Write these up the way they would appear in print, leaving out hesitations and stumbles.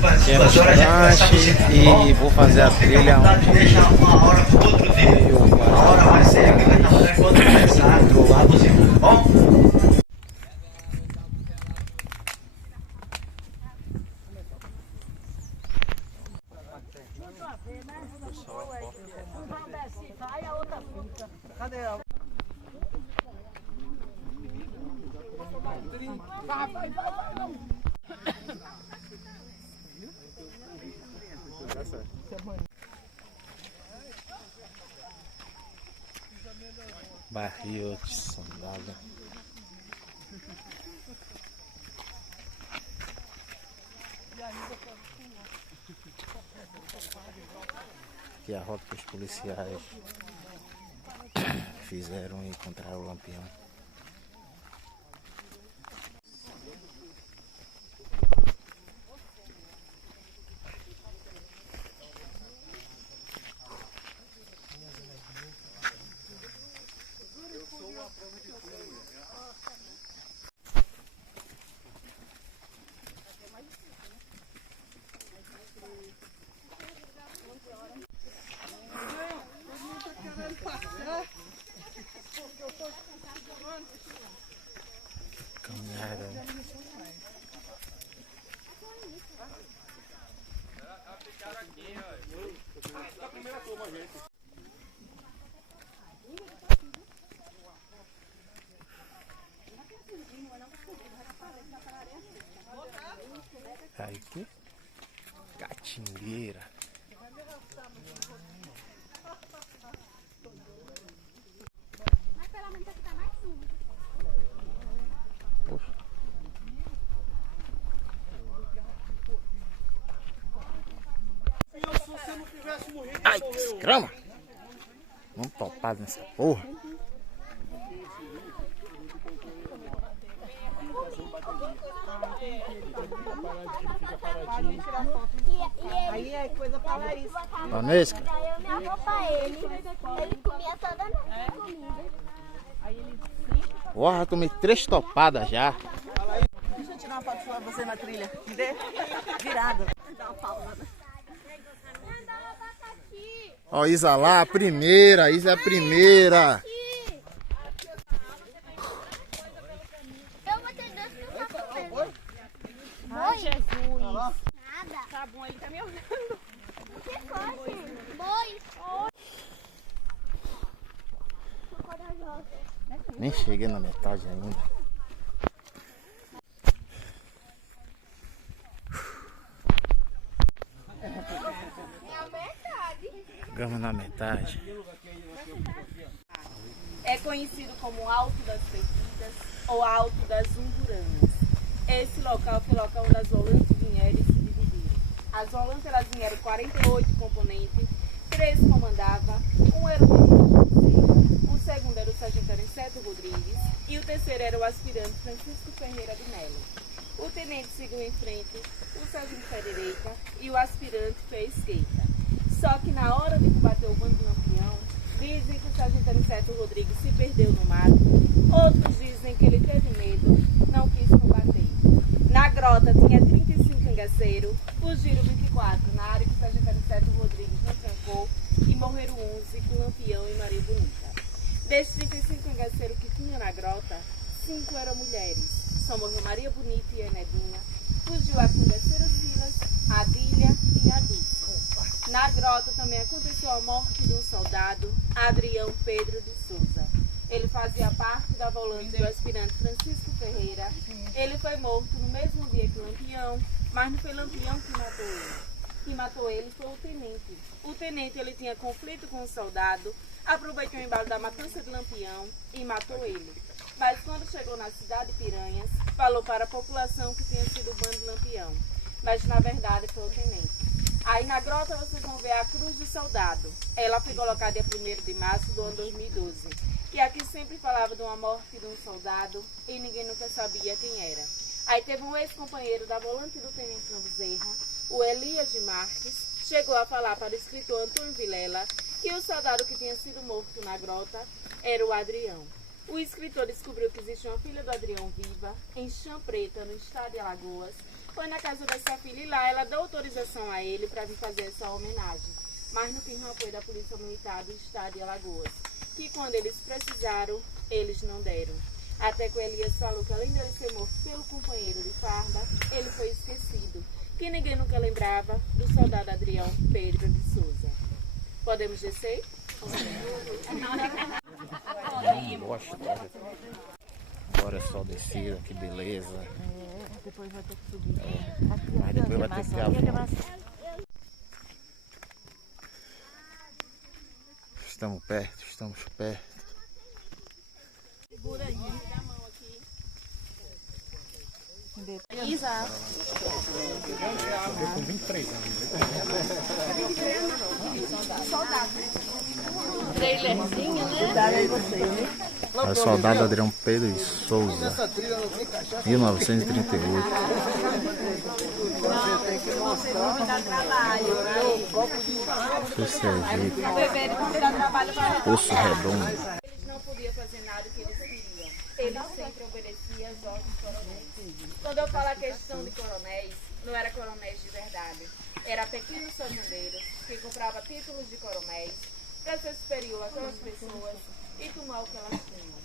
que é bastante, e vou fazer a trilha onde deixar uma hora pro outro dia. A hora vai ser aqui, vai estar fazendo quando começar. Bom? Barril de sandália. Aqui é a rota que os policiais fizeram e encontraram o Lampião. Caminharam. Aqui, Catingueira. Mas pelo menos aqui tá mais úmido. Poxa. Ai, que escrama! Vamos topar nessa porra. Aí é coisa pra Larissa. Vanesca? Daí eu me avô pra ele. Ele comia toda noite comida. Porra, tomei 3 topadas já. Deixa eu tirar uma foto sua você na trilha. Me dê? Virado. Dá uma pausa. Ó, Isa lá, a primeira. Isa é a primeira. Eu vou ter 2 mil papéis. Ai, Jesus. Nada. Tá bom, ele tá me olhando. O que foi, gente? Boi. Sou corajosa. Nem cheguei na metade ainda. Chegamos na metade. É conhecido como Alto das Perdidas ou Alto das Umburanas. Esse local foi o local onde as volantes vieram e se dividiram. As volantes elas vieram 48 componentes, 3 comandavam, um era o tenente, o segundo era o sargento Aniceto Rodrigues e o terceiro era o aspirante Francisco Ferreira de Melo. O tenente seguiu em frente, o sargento foi à direita e o aspirante foi à esquerda. Só que na hora de combater o bando Lampião, dizem que o sargento Aniceto Rodrigues se perdeu no mato, outros dizem que ele teve medo, não quis combater. Na grota tinha 35 cangaceiros, fugiram 24 na área que o sargento Aniceto Rodrigues não trancou e morreram 11 com Lampião e Maria Bonita. Desses 35 cangaceiros que tinha na grota, 5 eram mulheres. Só morreu Maria Bonita e a Nedinha, fugiu a cangaceira Silas, a Adília e a Dulce. Na grota também aconteceu a morte de um soldado, Adrião Pedro de Souza. Ele fazia parte da volante do aspirante Francisco Ferreira. Ele foi morto no mesmo dia que Lampião, mas não foi Lampião que matou ele. Quem matou ele foi o tenente. O tenente ele tinha conflito com o soldado, aproveitou o embalo da matança de Lampião e matou ele. Mas quando chegou na cidade de Piranhas, falou para a população que tinha sido o bando Lampião. Mas na verdade foi o tenente. Aí na grota vocês vão ver a cruz do soldado. Ela foi colocada dia 1º de março do ano 2012. E aqui sempre falava de uma morte de um soldado e ninguém nunca sabia quem era. Aí teve um ex-companheiro da volante do tenente João Bezerra, o Elias de Marques, chegou a falar para o escritor Antônio Vilela que o soldado que tinha sido morto na grota era o Adrião. O escritor descobriu que existe uma filha do Adrião viva, em Chã Preta, no estado de Alagoas, Foi na casa dessa filha e lá ela deu autorização a ele para vir fazer essa homenagem. Mas no fim não foi da Polícia Militar do Estado de Alagoas, que quando eles precisaram, eles não deram. Até que o Elias falou que além dele ser morto pelo companheiro de farda, ele foi esquecido, que ninguém nunca lembrava do soldado Adrião Pedro de Souza. Podemos descer? Boa história. Agora é só descida, que beleza. Depois vai ter que subir. Mas depois vai ter que avançar. Estamos perto, estamos perto. Segura aí. Dá a mão aqui. Exato. Com 23 anos. Trailerzinho, né? É o soldado Adrião Pedro de Souza, 1938. Seu Sergipe, Poço Redondo. Eles não podiam fazer nada que eles queriam. Eles sempre obedeciam às ordens coronéis. Quando eu falo a questão de coronéis, não era coronéis de verdade. Era pequenos fazendeiros que compravam títulos de coronéis para ser superior àquelas pessoas e tomar o que elas tinham.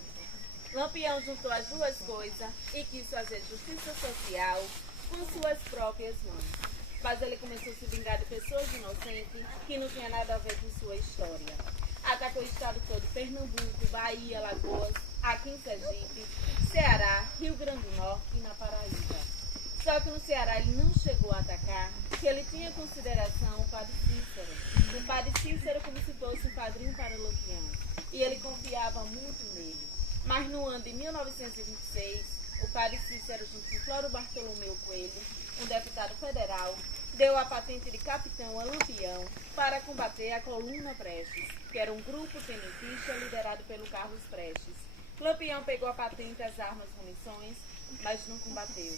Lampião juntou as duas coisas e quis fazer justiça social com suas próprias mãos. Mas ele começou a se vingar de pessoas inocentes que não tinham nada a ver com sua história. Atacou o estado todo, Pernambuco, Bahia, Alagoas, aqui em Sergipe, Ceará, Rio Grande do Norte e na Paraíba. Só que no Ceará ele não chegou a atacar, porque ele tinha consideração o padre Cícero. O padre Cícero como se fosse um padrinho para Lampião. E ele confiava muito nele. Mas no ano de 1926, o padre Cícero, junto com Floro Bartolomeu Coelho, um deputado federal, deu a patente de capitão a Lampião para combater a Coluna Prestes, que era um grupo tenentista liderado pelo Carlos Prestes. Lampião pegou a patente, as armas, munições, mas não combateu.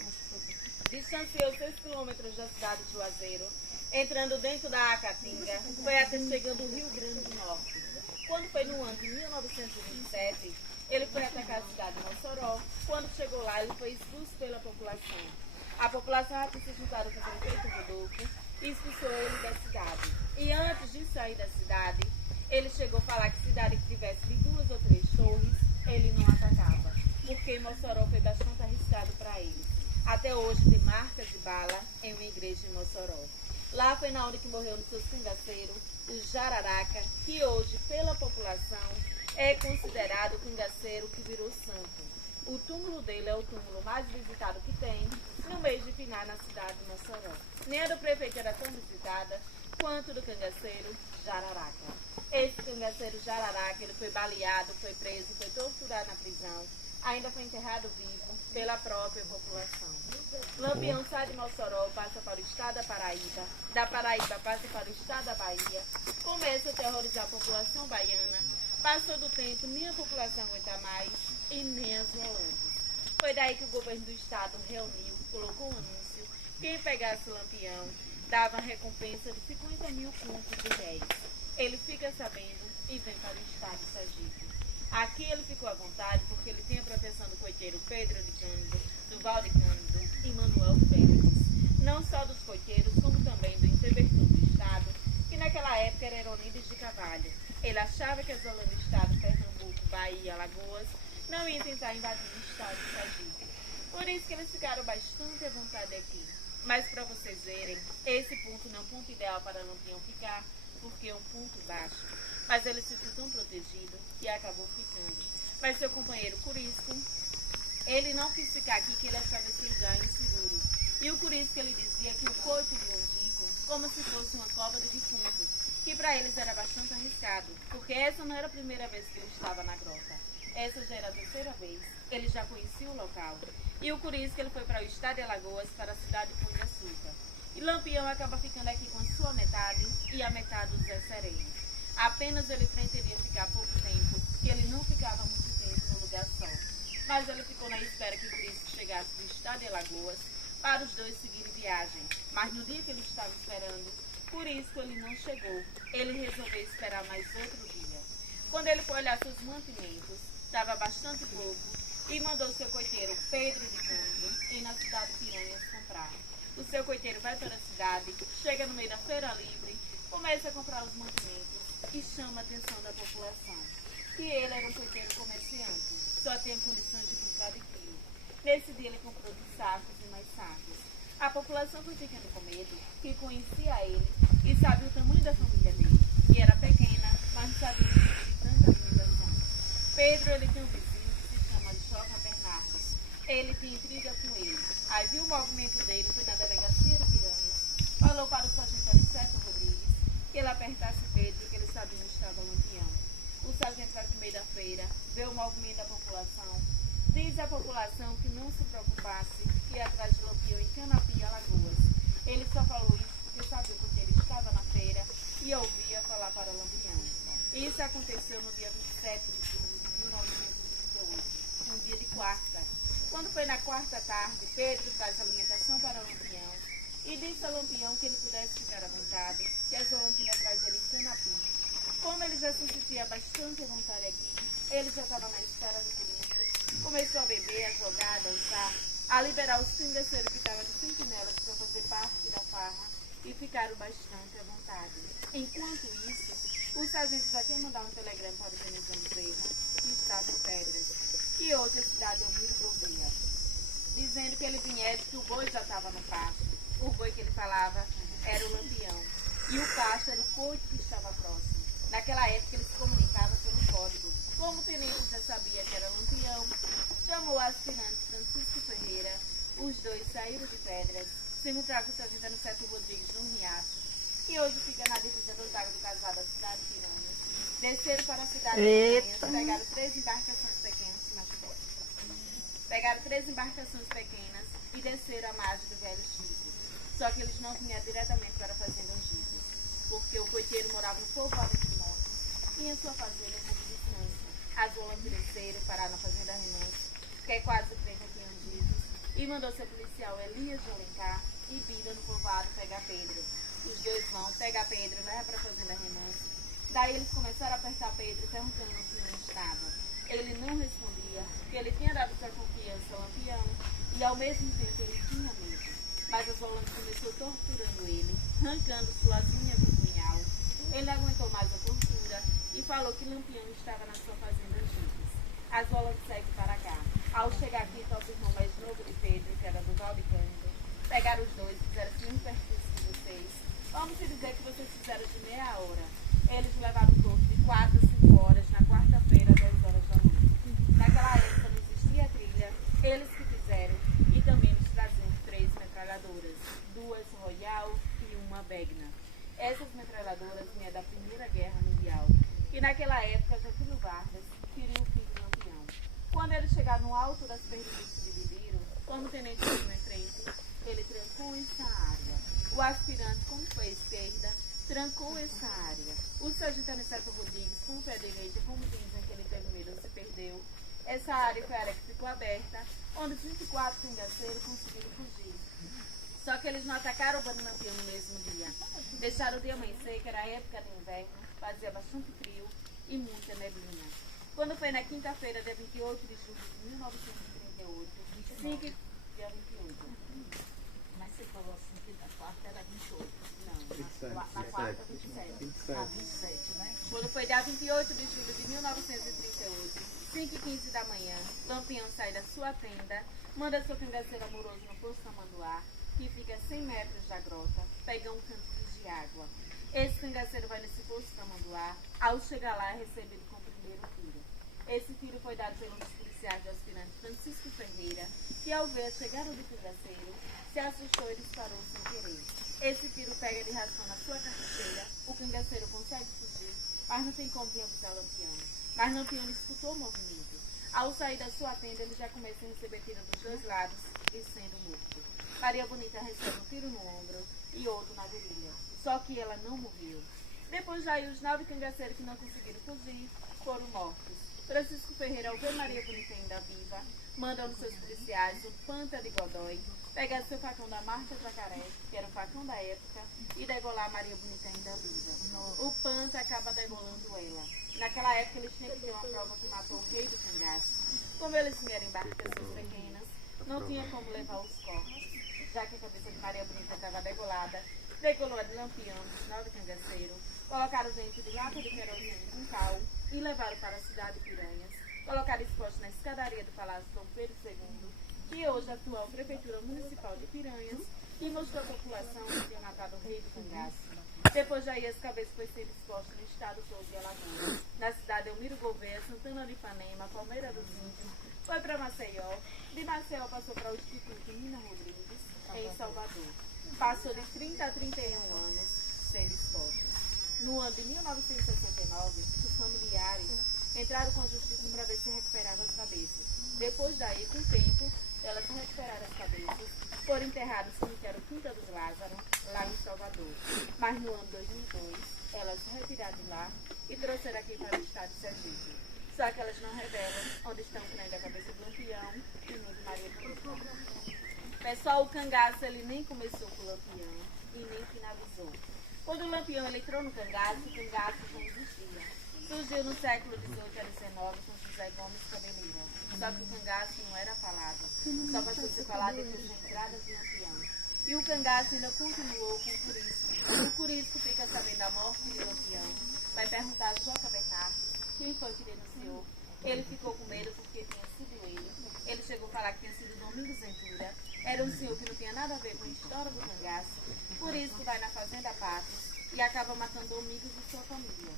Distanciou 6 quilômetros da cidade de Juazeiro, entrando dentro da Acatinga, foi até chegando ao Rio Grande do Norte. Quando foi no ano de 1927, ele foi atacar a cidade de Mossoró. Quando chegou lá, ele foi expulso pela população. A população havia se juntado com o prefeito Rodolfo e expulsou ele da cidade. E antes de sair da cidade, ele chegou a falar que cidade que tivesse de 2 ou 3 torres, ele não atacava, porque Mossoró foi bastante arriscado para ele. Até hoje tem marcas de bala em uma igreja em Mossoró. Lá foi na hora que morreu no seu cangaceiro, o Jararaca, que hoje, pela população, é considerado o cangaceiro que virou santo. O túmulo dele é o túmulo mais visitado que tem no mês de Pinar, na cidade de Mossoró. Nem a do prefeito era tão visitada quanto do cangaceiro Jararaca. Esse cangaceiro Jararaca, ele foi baleado, foi preso, foi torturado na prisão, ainda foi enterrado vivo pela própria população. Lampião sai de Mossoró, passa para o estado da Paraíba passa para o estado da Bahia, começa a terrorizar a população baiana. Passou do tempo, nem a população aguenta mais e nem as volantes. Foi daí que o governo do estado reuniu, colocou um anúncio, quem pegasse o Lampião dava recompensa de 50 mil contos de réis. Ele fica sabendo e vem para o estado de Sergipe. Aqui ele ficou à vontade porque ele tinha a proteção do coiteiro Pedro de Cândido, do Valde Cândido e Manuel Félix. Não só dos coiteiros, como também do interventor do estado, que naquela época era Heronides de Carvalho. Ele achava que a zona do estado, Pernambuco, Bahia, Alagoas, não ia tentar invadir o estado de Sergipe. Por isso que eles ficaram bastante à vontade aqui. Mas para vocês verem, esse ponto não é um ponto ideal para Lampião ficar, porque é um ponto baixo. Mas ele se sentiu protegido e acabou ficando. Mas seu companheiro Curisco, ele não quis ficar aqui, que ele achava esse lugar inseguro. E o Curisco, ele dizia que o coito de Angico, como se fosse uma cova de defunto, que para eles era bastante arriscado, porque essa não era a primeira vez que ele estava na grota. Essa já era a terceira vez. Ele já conhecia o local. E o Curisco, ele foi para o estado de Alagoas, para a cidade de Pão de Açúcar. E Lampião acaba ficando aqui com a sua metade e a metade do Zé Sereno. Apenas ele pretendia ficar pouco tempo, porque ele não ficava muito tempo no lugar só. Mas ele ficou na espera que o Curisco chegasse do estado de Alagoas para os dois seguirem viagem. Mas no dia que ele estava esperando, Curisco, ele não chegou. Ele resolveu esperar mais outro dia. Quando ele foi olhar seus mantimentos, estava bastante pouco e mandou seu coiteiro Pedro de Cândido ir na cidade de Piranhas comprar. O seu coiteiro vai para a cidade, chega no meio da feira livre, começa a comprar os mantimentos e chama a atenção da população. Que ele era um coiteiro comerciante, só tinha condições de comprar de quilo. Nesse dia ele comprou de sacos e mais sacos. A população foi ficando com medo, que conhecia ele e sabia o tamanho da família dele, que era pequena, mas não sabia de tanta alimentação. Pedro, ele tem um vizinho que se chama Joca Bernardes. Ele tinha intriga com ele. Aí viu o movimento dele, foi na delegacia de Piranhas, falou para o sargento Aniceto Rodrigues que ele apertasse Pedro, que ele sabia onde estava o Lampião. O sargento vai pro meio da feira, vê o movimento da população, diz à população que não se preocupasse, que ia atrás de Lampião em Canapi, Alagoas. Ele só falou isso porque sabia que ele estava na feira e ouvia falar para Lampião. Isso aconteceu no dia 27 de julho de 1938, um dia de quarta. Quando foi na quarta tarde, Pedro traz alimentação para Lampião e disse a Lampião que ele pudesse ficar à vontade, que a Zolantina traz ele em Canapi. Como ele já se sentia bastante à vontade aqui, ele já estava na espera do político, começou a beber, a jogar, a dançar, a liberar os cangaceiros que estavam de sentinelas para fazer parte da farra e ficaram bastante à vontade. Enquanto isso, o sargento já tinha mandado um telegrama para o general Bezerra, que estava em Pedras, que hoje a cidade é o Miro Gouveia, dizendo que ele viesse, que o boi já estava no pasto. O boi que ele falava era o Lampião, e o pasto era o coito que estava próximo. Naquela época ele se comunicava pelo código. Como o tenente já sabia que era Lampião, chamou o aspirante Francisco Ferreira. Os dois saíram de Pedras, se encontraram com o sargento Aniceto Rodrigues no Riacho, que hoje fica na divisa do Lago do Casal da cidade de Piranhas. Desceram para a cidade de Piranhas, pegaram 3 embarcações pequenas, e desceram à margem do Velho Chico. Só que eles não vinham diretamente para a fazenda Angicos, porque o coiteiro morava no povoado de Montes, tinha sua fazenda como vizinhança. As Zolantinas cresceram, pararam na fazenda Remanso, que é quase frente aqui em Angicos, e mandou seu policial Elias de Alencar e Bida no povoado pegar Pedro. Os dois vão pegar Pedro, leva para a fazenda Remanso. Daí eles começaram a apertar Pedro, perguntando onde estava. Ele não respondia, porque ele tinha dado sua confiança ao Lampião e ao mesmo tempo ele tinha medo. Mas a Zolantina começou torturando ele, arrancando suas unhas do punhal. Ele não aguentou mais a tortura e falou que Lampião estava na sua fazenda Angicos. A Zolantina segue para cá. Ao chegar aqui, toca o irmão mais novo de Pedro, que era do Valde Cândido. Pegaram os dois, fizeram assim um percurso de vocês. Vamos dizer que vocês fizeram de meia hora. Eles levaram o corpo de 4 a 5 horas na quarta-feira, 10 horas da noite. Naquela época não existia trilha, eles que fizeram, e também nos traziam 3 metralhadoras, 2 Royal e uma Wagner. Essas metralhadoras vinham da Primeira Guerra Mundial, e naquela época Getúlio Vargas queria o filho do Lampião. Quando eles chegaram no alto das pernas e se dividiram, como o tenente seguiu em frente, ele trancou essa área. O aspirante, como foi à esquerda, trancou essa área. O sargento Aniceto Rodrigues, com o pé direito, como dizem que ele teve medo, se perdeu. Essa área foi a área que ficou aberta, onde os 24 cangaceiros conseguiram fugir. Só que eles não atacaram o Lampião no mesmo dia. Deixaram o dia amanhecer, que era a época de inverno, fazia bastante frio e muita neblina. Quando foi na quinta-feira, dia 28 de julho de 1938, dia 28. Mas você falou assim que da quarta era 28. Na quarta, 27. Ah, 27, né? Quando foi dia 28 de julho de 1938, 5h15 da manhã, Lampião sai da sua tenda, manda seu cangaceiro amoroso no posto Tamanduá, que fica a 100 metros da grota, pega um canto de água. Esse cangaceiro vai nesse posto Tamanduá, ao chegar lá é recebido com o primeiro tiro. Esse tiro foi dado pelos policiais do aspirante Francisco Ferreira, que ao ver a chegada do cangaceiro, se assustou e disparou sem querer. Esse tiro pega de raspão na sua carteira, o cangaceiro consegue fugir, mas não tem como avisar Lampião. Mas Lampião escutou o movimento. Ao sair da sua tenda, ele já começa a receber tiro dos dois lados e sendo morto. Maria Bonita recebe um tiro no ombro e outro na virilha. Só que ela não morreu. Depois daí, os 9 cangaceiros que não conseguiram fugir foram mortos. Francisco Ferreira, ao ver Maria Bonita ainda viva, manda aos seus policiais um Panta de Godói pegar seu facão da Marta Jacaré, que era o facão da época, e degolar Maria Bonita ainda viva. O Panta acaba degolando ela. Naquela época eles tinham que ter uma prova que matou o rei do cangaço. Como eles vieram em embarcações pequenas, não tinha como levar os corpos. já que a cabeça de Maria Bonita estava degolada, degolou a de Lampião, 9 cangaceiros, colocaram dentro de lata de querosene com cal e levaram para a cidade de Piranhas, colocaram exposto na escadaria do Palácio Dom Pedro II, que hoje atua a Prefeitura Municipal de Piranhas, e mostrou à população que tinha matado o rei do cangaço. Depois daí, as cabeças foi sendo exposta no estado todo de Alagoas, na cidade de Elmiro Gouveia, Santana de Ipanema, Palmeira dos Índios, foi para Maceió, de Maceió passou para o Instituto Nina Rodrigues, em Salvador. Passou de 30 a 31 anos sendo exposta. No ano de 1969, os familiares entraram com a justiça para ver se recuperavam as cabeças. Depois daí, com o tempo, elas recuperaram as cabeças, foram enterradas no cemitério Quinta dos Lázaros, lá em Salvador. Mas no ano 2002, elas se retiraram de lá e trouxeram aqui para o estado de Sergipe. Só que elas não revelam onde estão prendendo a cabeça do Lampião e no de Maria Bonita. Pessoal, o cangaço ele nem começou com o Lampião e nem finalizou. Quando o Lampião ele entrou no cangaço, o cangaço não existia. Surgiu no século XVIII a XIX com José Gomes Cabeleira. Só que o cangaço não era falado. Só passou a ser falado depois da entrada do Lampião. E o cangaço ainda continuou com o curisco. O curisco fica sabendo da morte de Lampião. Vai perguntar a Joca Bernardes quem foi que denunciou. Ele ficou com medo porque tinha sido ele. Ele chegou a falar que tinha sido Domingos Ventura. Era um senhor que não tinha nada a ver com a história do cangaço. Por isso que vai na fazenda Patos e acaba matando Domingos e sua família.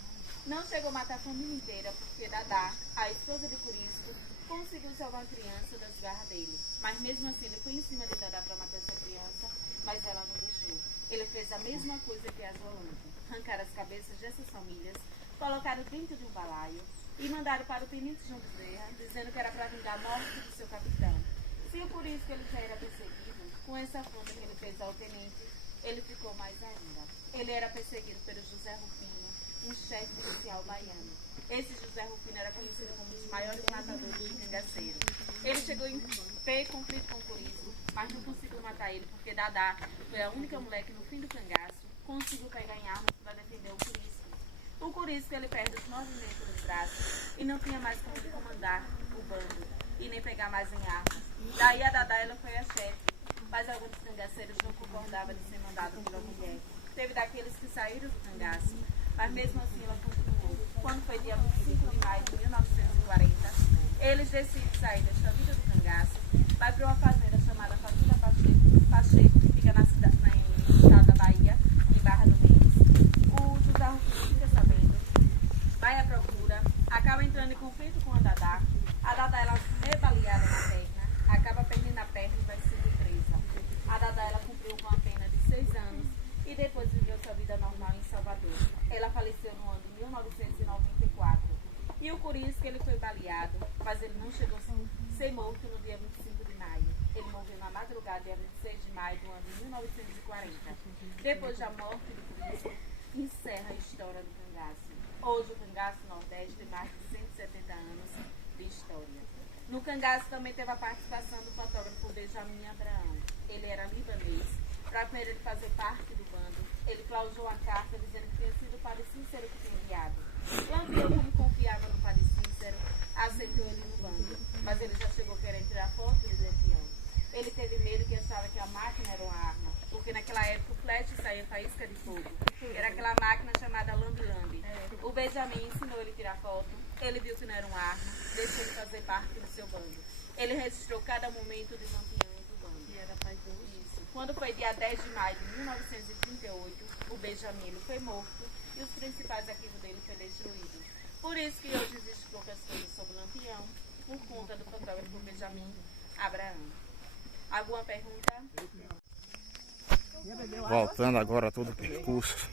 Não chegou a matar a família inteira porque Dadá, a esposa de Curisco, conseguiu salvar a criança das garras dele. Mas mesmo assim ele foi em cima de Dadá para matar essa criança, mas ela não deixou. Ele fez a mesma coisa que as Volante. Arrancaram as cabeças dessas famílias, colocaram dentro de um balaio e mandaram para o tenente João Bezerra, dizendo que era para vingar a morte do seu capitão. Se o Curisco ele já era perseguido, com essa afronta que ele fez ao tenente, ele ficou mais ainda. Ele era perseguido pelo José Rufino, um chefe policial baiano. Esse José Rufino era conhecido como um dos maiores matadores de cangaceiro. Ele chegou em feio conflito com o Curisco, mas não conseguiu matar ele porque Dadá foi a única mulher que no fim do cangaço conseguiu pegar em armas para defender o Curisco. O Curisco ele perde os 9 metros dos braços e não tinha mais como comandar o bando e nem pegar mais em armas. Daí a Dadá ela foi a chefe, mas alguns cangaceiros não concordavam de ser mandado pela mulher. Teve daqueles que saíram do cangaço, mas mesmo assim ela continuou. Quando foi dia 25 de maio de 1940, eles decidem sair desta vida do cangaço, vai para uma fazenda chamada Fazenda Pacheco, que fica na cidade, no estado da Bahia, em Barra do Mendes. O José Rufino fica sabendo, vai à procura, acaba entrando em conflito com a Dadá. A Dadá ela é baleada na perna, acaba perdendo a perna e vai sendo presa. A Dadá ela cumpriu com a pena de 6 anos e depois viveu sua vida normal em Salvador. Ela faleceu no ano de 1994. E o Curisco ele foi baleado, mas ele não chegou a ser morto no dia 25 de maio. Ele morreu na madrugada, dia 26 de maio do ano de 1940. Depois da morte do Curisco, encerra a história do cangaço. Hoje o cangaço Nordeste tem mais de 170 anos de história. No cangaço também teve a participação do fotógrafo Benjamin Abraão. Ele era libanês. Para primeiro ele fazer parte do bando, ele clausou a carta dizendo que tinha sido o Padre Cícero que tinha enviado. Lampião, como confiava no Padre Cícero, aceitou ele no bando, mas ele já chegou querendo tirar foto de Lampião. Ele teve medo que achava que a máquina era uma arma, porque naquela época o flash saía faísca de fogo. Era aquela máquina chamada lambi-lambi. O Benjamin ensinou ele a tirar foto, ele viu que não era uma arma, deixou ele fazer parte do seu bando. Ele registrou cada momento de Lampião do bando. E era isso. Quando foi dia 10 de maio de 1938, o Benjamin ele foi morto e os principais arquivos dele foram destruídos. Por isso que hoje existe poucas coisas sobre Lampião, por conta do fotógrafo Benjamin Abraão. Alguma pergunta? Voltando agora a todo o percurso.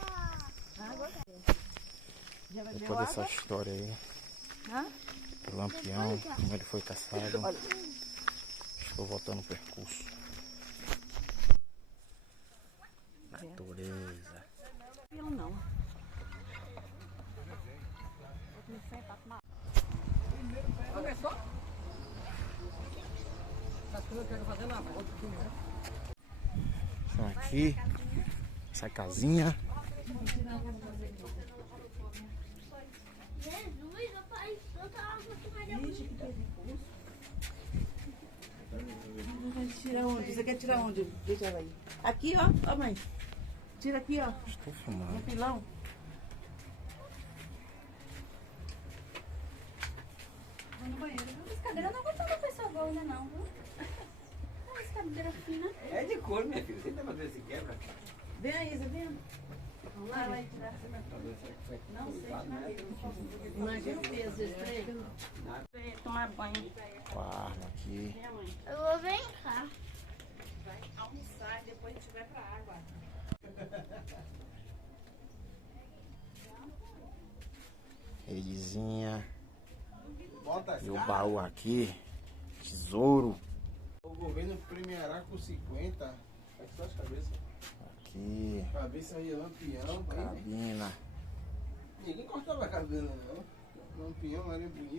Depois dessa história aí. Do Lampião, como ele foi caçado. Estou voltando o percurso. Natureza. Eu não. Começou? Essas coisas que eu quero fazer lá, outro filme, né? Então aqui, essa casinha. Jesus, papai, tanta água que vai dar. Vai tirar onde? Você quer tirar onde? Deixa ela aí. Aqui, ó. Ó, mãe. Tira aqui, ó. Estou No filmando. pilão. Vou no banheiro. Essa cadeira não aguenta uma pessoa boa ainda não, viu? Essa cadeira fina. É de couro, minha filha. Você tá fazendo esse quebra? Vem aí, Isa, vem. Vamos lá, vai tirar. Não sei tirar. Imagina o peso desse trem. Tomar banho. Com a arma aqui. Eu vou vir cá. Vai almoçar e depois a gente vai pra água. Redezinha. Bota as E o caras. baú aqui. Tesouro. O governo premiará com 50. Aqui só as cabeças. Aqui. Cabeça aí, lampião. Carabina. Ninguém cortava a cabelo, não. Lampião, era bonito.